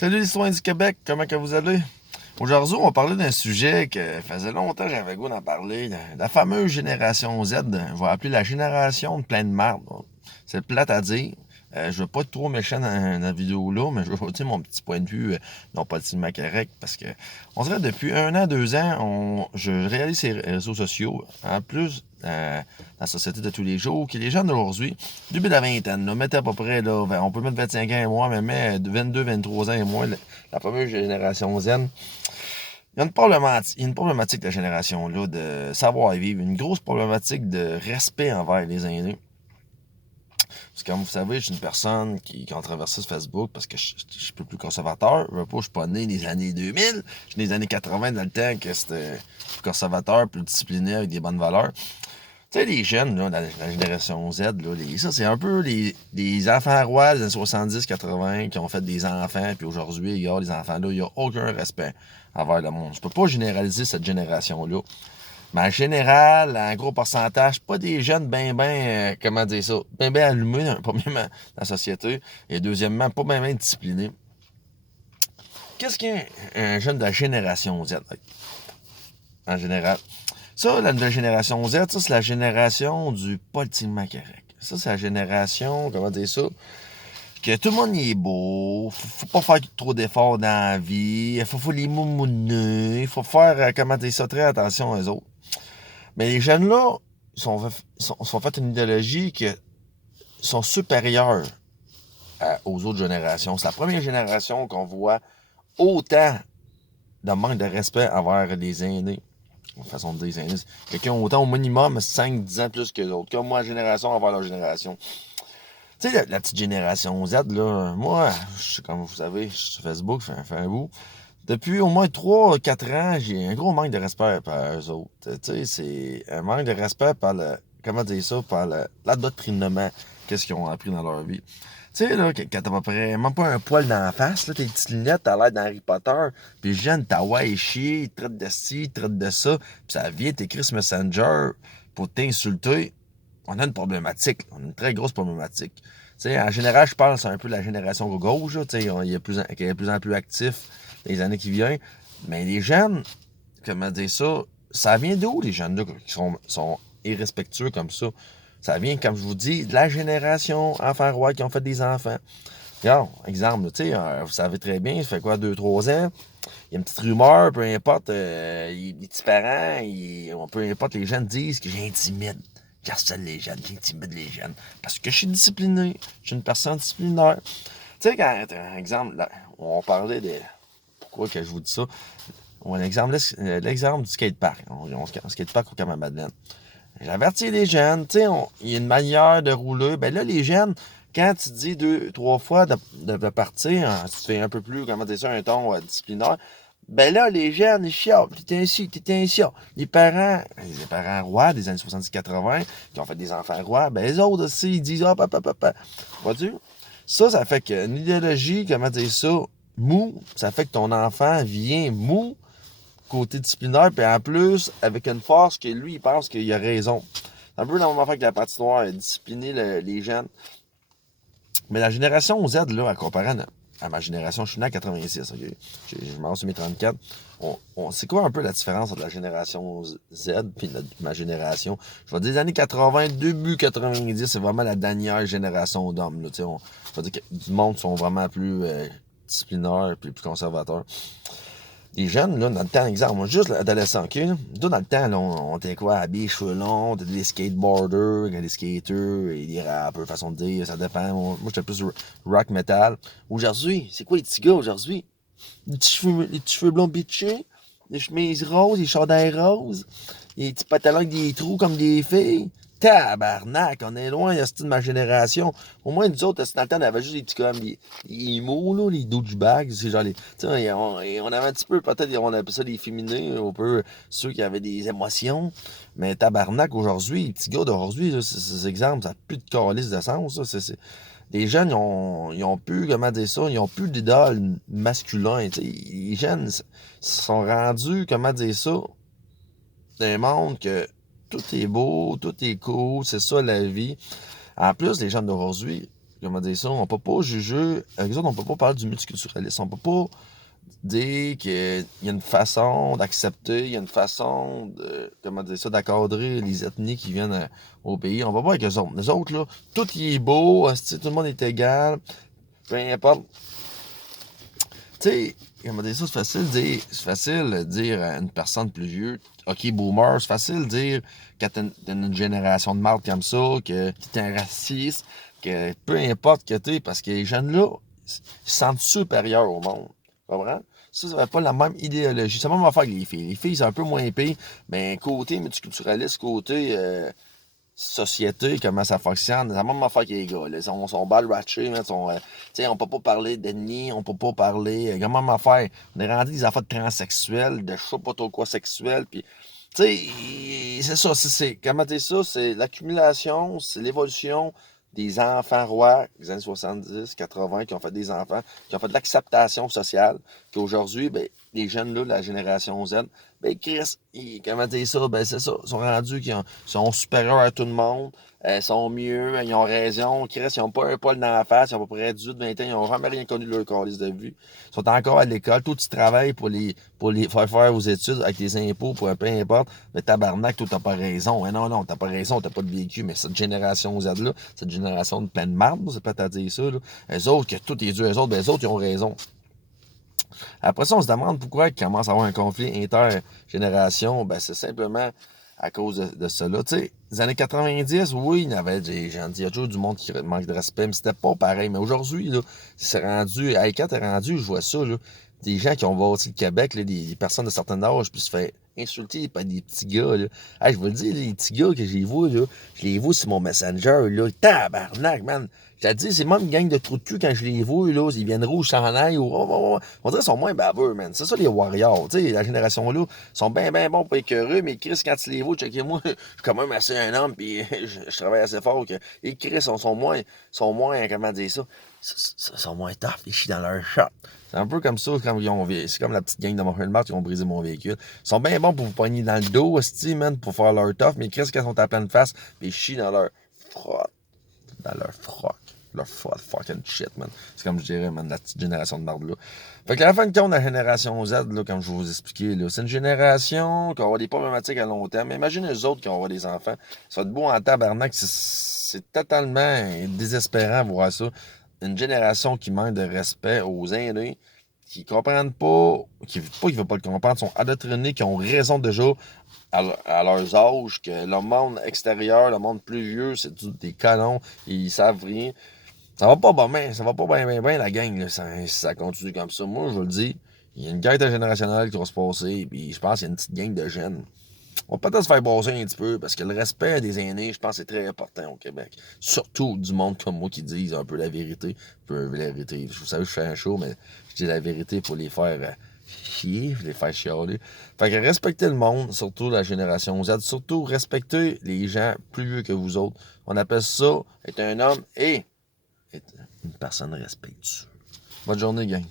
Salut les citoyens du Québec, comment que vous allez? Aujourd'hui, on va parler d'un sujet que faisait longtemps que j'avais le goût d'en parler, la fameuse génération Z. Je vais appeler la génération de plein de marde. C'est plate à dire. Je veux pas être trop méchant dans la vidéo là, mais je veux dire mon petit point de vue, non pas politiquement correct, parce que on dirait depuis 1 an, 2 ans, je réalise ces réseaux sociaux, en plus dans la société de tous les jours, que les jeunes d'aujourd'hui, début de la vingtaine, là, mettez à peu près, là, on peut mettre 25 ans et moins, mais met 22, 23 ans et moins, la fameuse génération Z. Il y a une problématique de la génération-là de savoir-vivre, une grosse problématique de respect envers les aînés. Parce que comme vous savez, je suis une personne qui a traversé ce Facebook parce que je suis un peu plus conservateur. Je suis pas né des années 2000. Je suis né des années 80 dans le temps que c'était plus conservateur, plus discipliné avec des bonnes valeurs. Tu sais, les jeunes, là, dans la génération Z, là, ça, c'est un peu les enfants rois des années 70-80 qui ont fait des enfants, puis aujourd'hui, les enfants-là, il n'y a aucun respect envers le monde. Je peux pas généraliser cette génération-là. Mais en général, en gros pourcentage, pas des jeunes comment dire ça, ben allumés, premièrement, dans la société, et deuxièmement, pas ben disciplinés. Qu'est-ce qu'un un jeune de la génération Z, en général? Ça, la nouvelle génération Z, ça, c'est la génération du politiquement correct. Ça, c'est la génération, comment dire ça, que tout le monde y est beau, faut pas faire trop d'efforts dans la vie, faut les moumouner, faut faire, comment dire ça, très attention aux autres. Mais les jeunes-là sont fait une idéologie qui sont supérieurs aux autres générations. C'est la première génération qu'on voit autant de manque de respect envers les aînés. Une façon de dire les aînés. Quelqu'un autant au minimum 5-10 ans plus que d'autres. Comme moi, génération envers leur génération. Tu sais, la petite génération Z, là, moi, comme vous savez, je suis sur Facebook, fait un bout. Depuis au moins 3-4 ans, j'ai un gros manque de respect par eux autres. Tu sais, c'est un manque de respect par comment dire ça, par l'adoctrinement, qu'est-ce qu'ils ont appris dans leur vie. Tu sais, là, quand t'as à peu près, même pas un poil dans la face, là, tes petites lunettes, t'as l'air d'Harry Potter, puis jeune, t'as ouais chier, il traite de ci, il traite de ça, puis ça vient t'écrire ce Messenger pour t'insulter. On a une problématique, on a une très grosse problématique. Tu sais, en général, je parle, c'est un peu de la génération gauche, tu sais, il est qui est de plus en plus actif les années qui viennent. Mais les jeunes, comment dire ça, ça vient d'où les jeunes là qui sont irrespectueux comme ça? Ça vient, comme je vous dis, de la génération enfants rois qui ont fait des enfants. Regarde, exemple, tu sais, vous savez très bien, ça fait quoi, 2-3 ans, il y a une petite rumeur, peu importe, les petits parents, peu importe, les jeunes disent que j'intimide. J'harcèle les jeunes, j'intimide les jeunes. Parce que je suis discipliné, je suis une personne disciplinaire. Tu sais, quand, exemple, là, on parlait de pourquoi que je vous dis ça? L'exemple du skatepark. On skatepark au Cap-Madeleine. J'avertis les jeunes, tu sais, il y a une manière de rouler. Ben là, les jeunes, quand tu dis 2-3 fois de partir, hein, tu fais un peu plus, comment dire ça, un ton disciplinaire, ben là, les jeunes, ils chialent. T'étais un chiant. Les parents rois des années 70-80, qui ont fait des enfants rois, ben les autres aussi, ils disent, ah, papa. Vois-tu? Ça fait qu'une idéologie, comment dire ça, mou, ça fait que ton enfant vient mou, côté disciplinaire, puis en plus, avec une force que lui, il pense qu'il a raison. C'est un peu la même affaire que la patinoire, discipliner les jeunes. Mais la génération Z, là, à comparer à ma génération, je suis né en 86, ok? Je m'en suis mes 34. C'est quoi un peu la différence entre la génération Z et ma génération? Je vais dire les années 80, début 90, c'est vraiment la dernière génération d'hommes. Là, je vais dire que du monde sont vraiment plus disciplinaires et plus conservateurs. Les jeunes, là, dans le temps, exemple, moi, juste l'adolescent, ok? Là, dans le temps, là, on était quoi, habillés, cheveux longs, on était des skateboarders, des skaters, et des rappers, façon de dire, ça dépend. Moi, j'étais plus rock metal. Aujourd'hui, c'est quoi les petits gars aujourd'hui? Les petits cheveux blonds bitchés, les chemises roses, les chandails roses, les petits pantalons avec des trous comme des filles. Tabarnak, on est loin, c'est de ma génération. Au moins, nous autres, dans le temps, on avait juste des petits comme les emo, là, les douchebags, c'est genre les. Tu sais, on avait un petit peu, peut-être, on appelait ça les féminins, un peu ceux qui avaient des émotions. Mais tabarnak, aujourd'hui, les petits gars d'aujourd'hui, là, ces exemples, ça n'a plus de calice de sens, ça. Les jeunes, ils ont plus, comment dire ça, ils ont plus d'idole masculin. T'sais. Les jeunes sont rendus, comment dire ça, dans un monde que tout est beau, tout est cool, c'est ça la vie. En plus, les jeunes d'aujourd'hui, comment dire ça, on peut pas juger, avec eux autres, on peut pas parler du multiculturalisme, on peut pas dire qu'il y a une façon d'accepter, il y a une façon de, comment dire ça, d'accadrer les ethnies qui viennent au pays. On va pas avec eux autres. Les autres, là, tout y est beau, tout le monde est égal, peu importe. Tu sais, comment dire ça, c'est facile de dire à une personne plus vieux, ok, boomer, c'est facile de dire quand t'as une génération de marde comme ça, que t'es un raciste, que peu importe que t'es, parce que les jeunes-là, ils se sentent supérieurs au monde. Tu comprends? Ça va pas la même idéologie. C'est la même affaire que les filles. Les filles, c'est un peu moins épais, mais côté multiculturaliste, côté société, comment ça fonctionne, c'est la même affaire que les gars. Là. Ils sont bad ratchés, on peut pas parler d'ethnie, on peut pas parler. La même affaire. On est rendu des affaires de transsexuels, de je sais pas trop quoi sexuel, puis. Tu sais, c'est ça, comment dire ça, c'est l'accumulation, c'est l'évolution des enfants rois des années 70, 80, qui ont fait des enfants, qui ont fait de l'acceptation sociale, qu'aujourd'hui, ben, les jeunes, là, la génération Z, ben, Chris, comment dire ça, ben, c'est ça, ils sont rendus, sont supérieurs à tout le monde, sont mieux, ils ont raison, Chris, ils n'ont pas un poil dans la face, ils ont à peu près 18-20 ans, ils n'ont jamais rien connu de leur calice de vue, ils sont encore à l'école, tout tu travailles pour les faire aux études avec les impôts, pour un peu importe, mais tabarnak, toi, t'as pas raison, hein, non, t'as pas raison, t'as pas de vécu, mais cette génération Z-là, cette génération de pleine marde, c'est pas à dire ça, là, eux autres, que tout est dû à eux autres, ben, eux autres, ils ont raison. Après ça, on se demande pourquoi il commence à avoir un conflit intergénération. Ben, c'est simplement à cause de cela. Tu sais, les années 90, oui, il y avait des gens, il y a toujours du monde qui manque de respect, mais c'était pas pareil. Mais aujourd'hui, là, c'est rendu, quand t'es rendu, je vois ça, là, des gens qui ont bâti le Québec, là, des personnes de certain âge, puis se fait insulter par des petits gars, là. Hey, je vous le dis, les petits gars que j'ai vus, là, je les vois sur mon Messenger, là, tabarnak, man. Je te dis, c'est même une gang de trous de cul quand je les vois, là, ils viennent rouges sans ail, ou, on dirait qu'ils sont moins baveux, man. C'est ça, les warriors, tu sais, la génération-là, ils sont bien, bien bons pour écœurer, mais Chris, quand tu les vois, checkez-moi, je suis quand même assez un homme, puis je travaille assez fort, que, et Chris, sont moins, comment dire ça, sont moins tough, ils chient dans leur shot. C'est un peu comme ça, c'est comme la petite gang de Montréal Mart qui ont brisé mon véhicule. Ils sont bien bons pour vous pogner dans le dos, hostie, man, pour faire leur tough, mais Chris, quand ils sont à pleine face, puis ils chient dans leur frotte, leur fucking shit, man. C'est comme je dirais, man, la petite génération de marde là. Fait que la fin de compte, la génération Z, là, comme je vous expliquais, là, c'est une génération qui va avoir des problématiques à long terme. Imagine les autres qui vont avoir des enfants. Ça va être beau en tabarnak. C'est totalement désespérant de voir ça. Une génération qui manque de respect aux aînés, qui comprennent pas, qui ne veulent pas le comprendre, sont adoctrinés, qui ont raison déjà à leurs âges, que le monde extérieur, le monde plus vieux, c'est des canons, ils savent rien. Ça va pas bien la gang, là, si ça continue comme ça. Moi, je vous le dis, il y a une guerre intergénérationnelle qui va se passer, puis je pense qu'il y a une petite gang de jeunes. On va peut-être se faire bosser un petit peu, parce que le respect des aînés, je pense, c'est très important au Québec. Surtout du monde comme moi qui disent un peu la vérité. La vérité. Vous savez, je fais un show, mais je dis la vérité pour les faire chier, les faire chialer. Fait que respectez le monde, surtout la génération Z, surtout respectez les gens plus vieux que vous autres. On appelle ça être un homme et être une personne respectueuse. Bonne journée, gang.